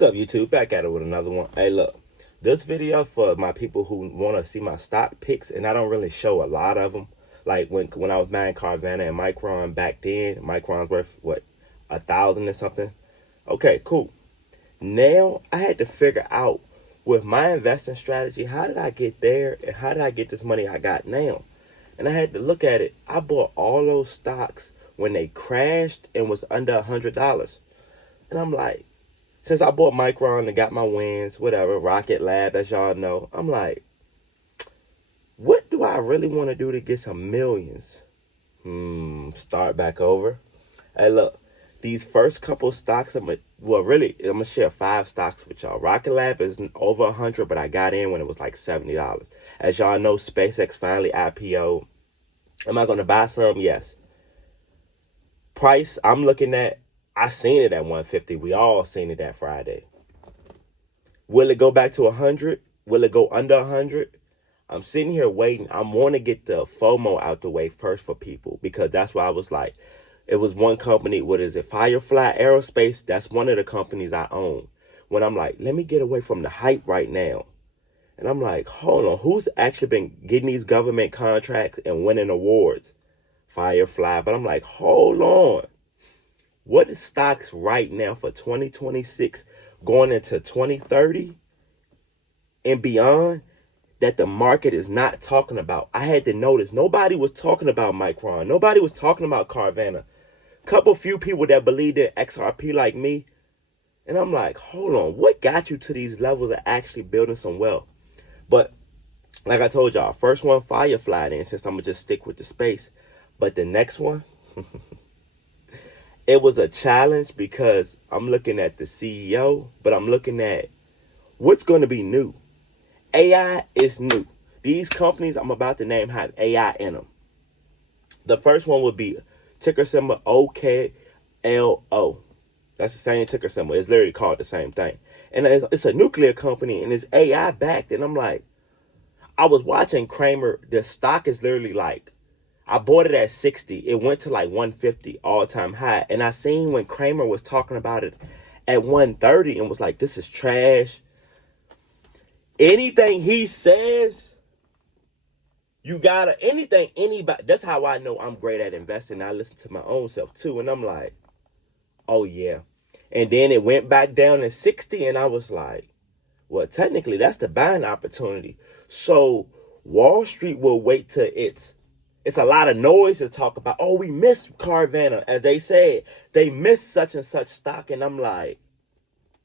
What's up, YouTube? Back at it with another one. Hey, look, this video for my people who want to see my stock picks, and I don't really show a lot of them. Like when I was buying Carvana and Micron back then, Micron's worth what, 1,000 or something. Okay, cool. Now I had to figure out with my investing strategy, how did I get there, and how did I get this money I got now? And I had to look at it. I bought all those stocks when they crashed and was under $100, and I'm like, since I bought Micron and got my wins, whatever, Rocket Lab, as y'all know, I'm like, what do I really want to do to get some millions? Start back over. Hey, look, these first couple stocks, I'm going to share 5 stocks with y'all. Rocket Lab is over 100, but I got in when it was like $70. As y'all know, SpaceX finally IPO. Am I going to buy some? Yes. Price, I'm looking at, I seen it at 150. We all seen it that Friday. Will it go back to 100? Will it go under 100? I'm sitting here waiting. I want to get the FOMO out the way first for people, because that's why I was like, it was one company, what is it, Firefly Aerospace? That's one of the companies I own. When I'm like, let me get away from the hype right now. And I'm like, hold on, who's actually been getting these government contracts and winning awards? Firefly. But I'm like, hold on. What is stocks right now for 2026 going into 2030 and beyond that the market is not talking about? I had to notice nobody was talking about Micron. Nobody was talking about Carvana. Couple few people that believed in XRP like me. And I'm like, hold on, what got you to these levels of actually building some wealth? But like I told y'all, first one, Firefly, then, since I'm going to just stick with the space. But the next one, it was a challenge because I'm looking at the CEO, but I'm looking at what's going to be new. AI is new. These companies I'm about to name have AI in them. The first one would be ticker symbol Oklo. That's the same ticker symbol. It's literally called the same thing. And it's a nuclear company, and it's AI backed. And I'm like, I was watching Kramer. The stock is literally like, I bought it at 60. It went to like 150 all-time high. And I seen when Kramer was talking about it at 130 and was like, this is trash. Anything he says, anybody, that's how I know I'm great at investing. I listen to my own self too. And I'm like, oh yeah. And then it went back down to 60. And I was like, well, technically that's the buying opportunity. So Wall Street will wait till it's a lot of noise to talk about, oh, we missed Carvana. As they said, they missed such and such stock. And I'm like,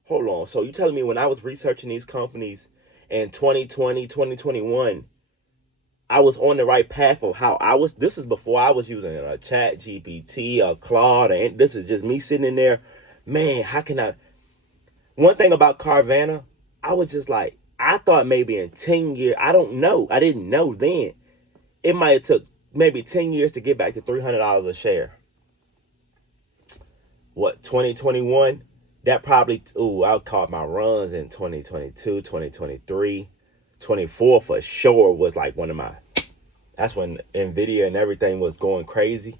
hold on. So you telling me when I was researching these companies in 2020, 2021, I was on the right path of how this is before I was using a chat GPT, a Claude, and this is just me sitting in there. Man, how can one thing about Carvana, I was just like, I thought maybe in 10 years, I don't know. I didn't know then. It might have took maybe 10 years to get back to $300 a share. What, 2021? That probably, I caught my runs in 2022, 2023, 24 for sure was like that's when NVIDIA and everything was going crazy.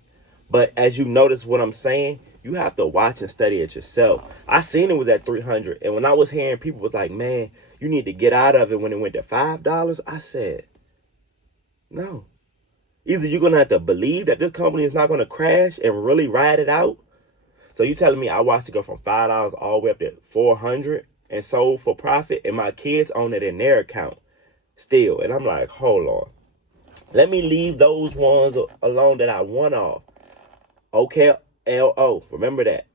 But as you notice what I'm saying, you have to watch and study it yourself. I seen it was at 300. And when I was hearing people was like, man, you need to get out of it when it went to $5, I said, no. Either you're going to have to believe that this company is not going to crash and really ride it out. So you telling me I watched it go from $5 all the way up to $400 and sold for profit, and my kids own it in their account still. And I'm like, hold on. Let me leave those ones alone that I won off. Oklo, remember that.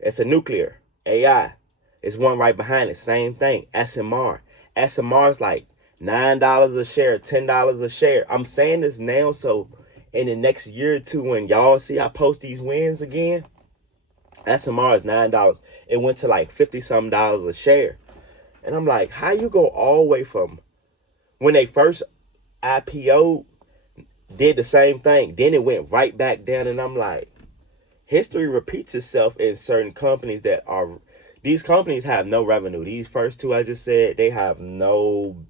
It's a nuclear. AI. It's one right behind it. Same thing. SMR. SMR is like $9 a share, $10 a share. I'm saying this now so in the next year or two when y'all see I post these wins again, SMR is $9. It went to like 50-something dollars a share. And I'm like, how you go all the way from when they first IPO did the same thing, then it went right back down. And I'm like, history repeats itself in certain companies these companies have no revenue. These first two I just said, they have no.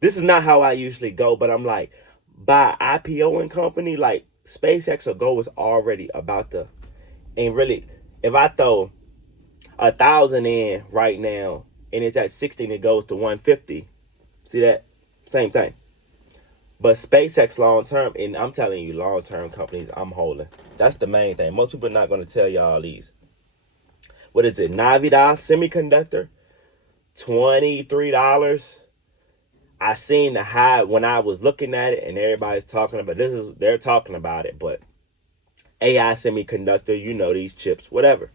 This is not how I usually go, but I'm like, by IPOing company like SpaceX or Go is already about and really, if I throw 1,000 in right now, and it's at 60 and it goes to 150. See that? Same thing. But SpaceX long term, and I'm telling you, long term companies I'm holding. That's the main thing. Most people are not going to tell y'all these. What is it? Navitas Semiconductor, $23. I seen the high when I was looking at it, and everybody's talking about they're talking about it, but AI semiconductor, you know, these chips, whatever.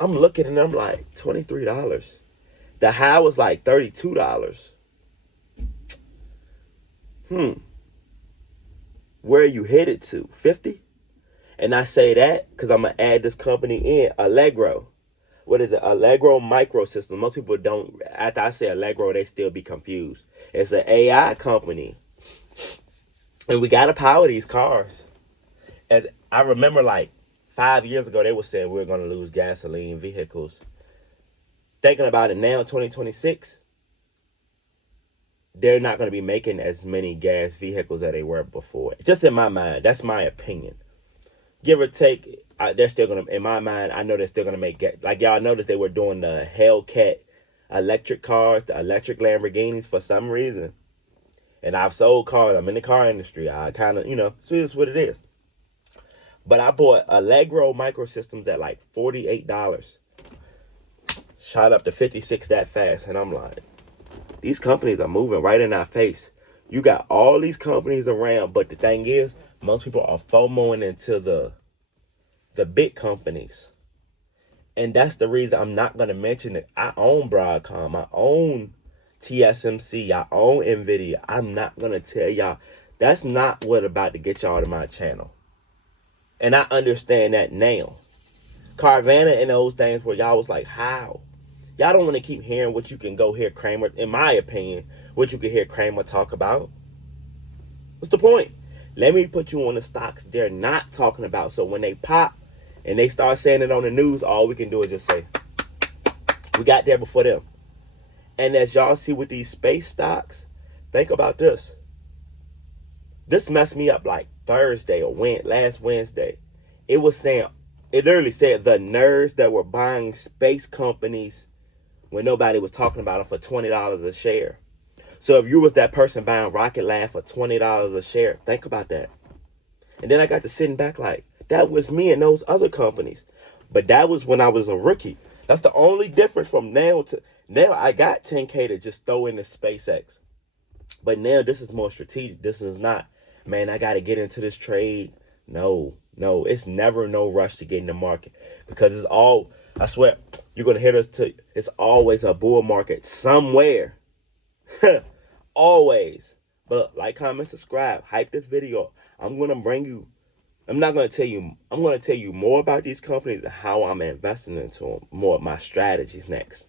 I'm looking and I'm like, $23. The high was like $32. Where are you headed to? 50? And I say that because I'm going to add this company in, Allegro. What is it? Allegro MicroSystems. Most people don't, after I say Allegro, they still be confused. It's an AI company. And we got to power these cars. And I remember like 5 years ago, they were saying we're going to lose gasoline vehicles. Thinking about it now, 2026, they're not going to be making as many gas vehicles as they were before. Just in my mind, that's my opinion. Give or take, they're still going to, in my mind, I know they're still going to make, like y'all noticed they were doing the Hellcat electric cars, the electric Lamborghinis for some reason. And I've sold cars. I'm in the car industry. I kind of, so it's what it is. But I bought Allegro MicroSystems at like $48. Shot up to 56 that fast. And I'm like, these companies are moving right in our face. You got all these companies around. But the thing is, most people are FOMOing into the big companies. And that's the reason I'm not going to mention it. I own Broadcom. I own TSMC. I own NVIDIA. I'm not going to tell y'all. That's not what about to get y'all to my channel. And I understand that now. Carvana and those things where y'all was like, how? Y'all don't want to keep hearing what you can go hear Kramer, in my opinion, what you can hear Kramer talk about. What's the point? Let me put you on the stocks they're not talking about. So when they pop and they start saying it on the news, all we can do is just say, we got there before them. And as y'all see with these space stocks, think about this. This messed me up like Thursday or last Wednesday. It literally said the nerds that were buying space companies when nobody was talking about them for $20 a share. So if you was that person buying Rocket Lab for $20 a share, think about that. And then I got to sitting back like, that was me and those other companies. But that was when I was a rookie. That's the only difference from now to now. I got 10K to just throw into SpaceX. But now this is more strategic. This is not, man, I got to get into this trade. No, it's never no rush to get in the market. Because it's all, I swear, you're going to hear this too. It's always a bull market somewhere. Always. But like, comment, subscribe, hype this video. I'm going to tell you more about these companies and how I'm investing into them. More of my strategies next.